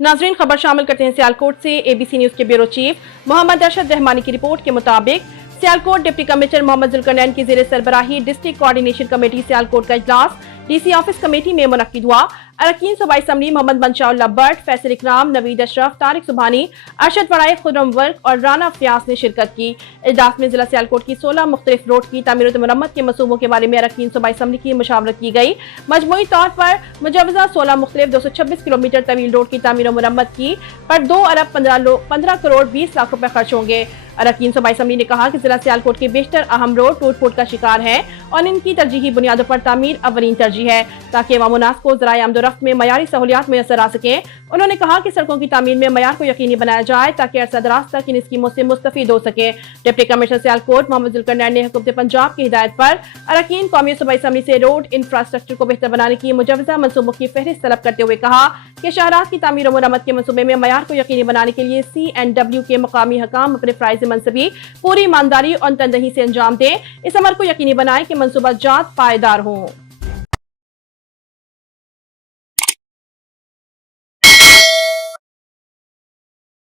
नाजरीन, खबर शामिल करते हैं सियालकोट से। एबीसी न्यूज के ब्यूरो चीफ मोहम्मद अरशद रहमानी की रिपोर्ट के मुताबिक सियालकोट डिप्टी कमिश्नर मोहम्मद जुल्करनैन की ज़ेर सरबराही डिस्ट्रिक्ट कोऑर्डिनेशन कमेटी सियालकोट का इजलास डीसी ऑफिस कमेटी में मुनक्किद हुआ। अरकान सूबाई असम्बली मोहम्मद बनशाउल्लाह भट्ट, फैसल इकराम, नवीद अशरफ, तारिक सुबहानी, अरशद वड़ाई, खुर्रम वर्क और राना फयाज ने शिरकत की। इजलास में जिला सियालकोट की 16 मुख्तलिफ रोड की तामीर और मरम्मत के मनसूबों के बारे में अरकान सूबाई असम्बली की मुशावरत की गई। मजमूई तौर पर मुजवजा 16 मुख्तलिफ 226 किलोमीटर तवील रोड की तामीर और मरम्मत की पर 2 अरब 15 करोड़ 20 लाख रुपए खर्च होंगे। अरकान सूबाई असम्बली ने कहा कि जिला सियालकोट के बेशतर अहम रोड टूट फूट का शिकार है और इनकी तरजीही बुनियादों पर तामीर अवलीन तरजीह है ताकि अवामुन्नास को ज़राए आमदोरफ्त में मयारी सहूलियात मैसर आ सके। उन्होंने कहा कि सड़कों की तामीर में मयार को यकीनी बनाया जाए ताकि अरसा दराज तक इन स्कीमों से मुस्तफीद हो सके। डिप्टी कमिश्नर सियालकोट मोहम्मद जुल्करनैन ने हुकूमत पंजाब की हिदायत पर अरकान कौमी सूबाई असम्बली से रोड इंफ्रास्ट्रक्चर को बेहतर बनाने की मुजवजा मनसूबों की फहरिस्त तलब करते हुए कहा कि शहरात की तामीर और मरम्मत के मनसूबे में मयार को यकीनी बनाने के लिए CNW के मकामी हकाम अपने फ़राइज़ मनसबी पूरी ईमानदारी और तनदही से अंजाम दें। इस अमर को यकीनी बनाएं कि मनसूबा जात पायदार हो।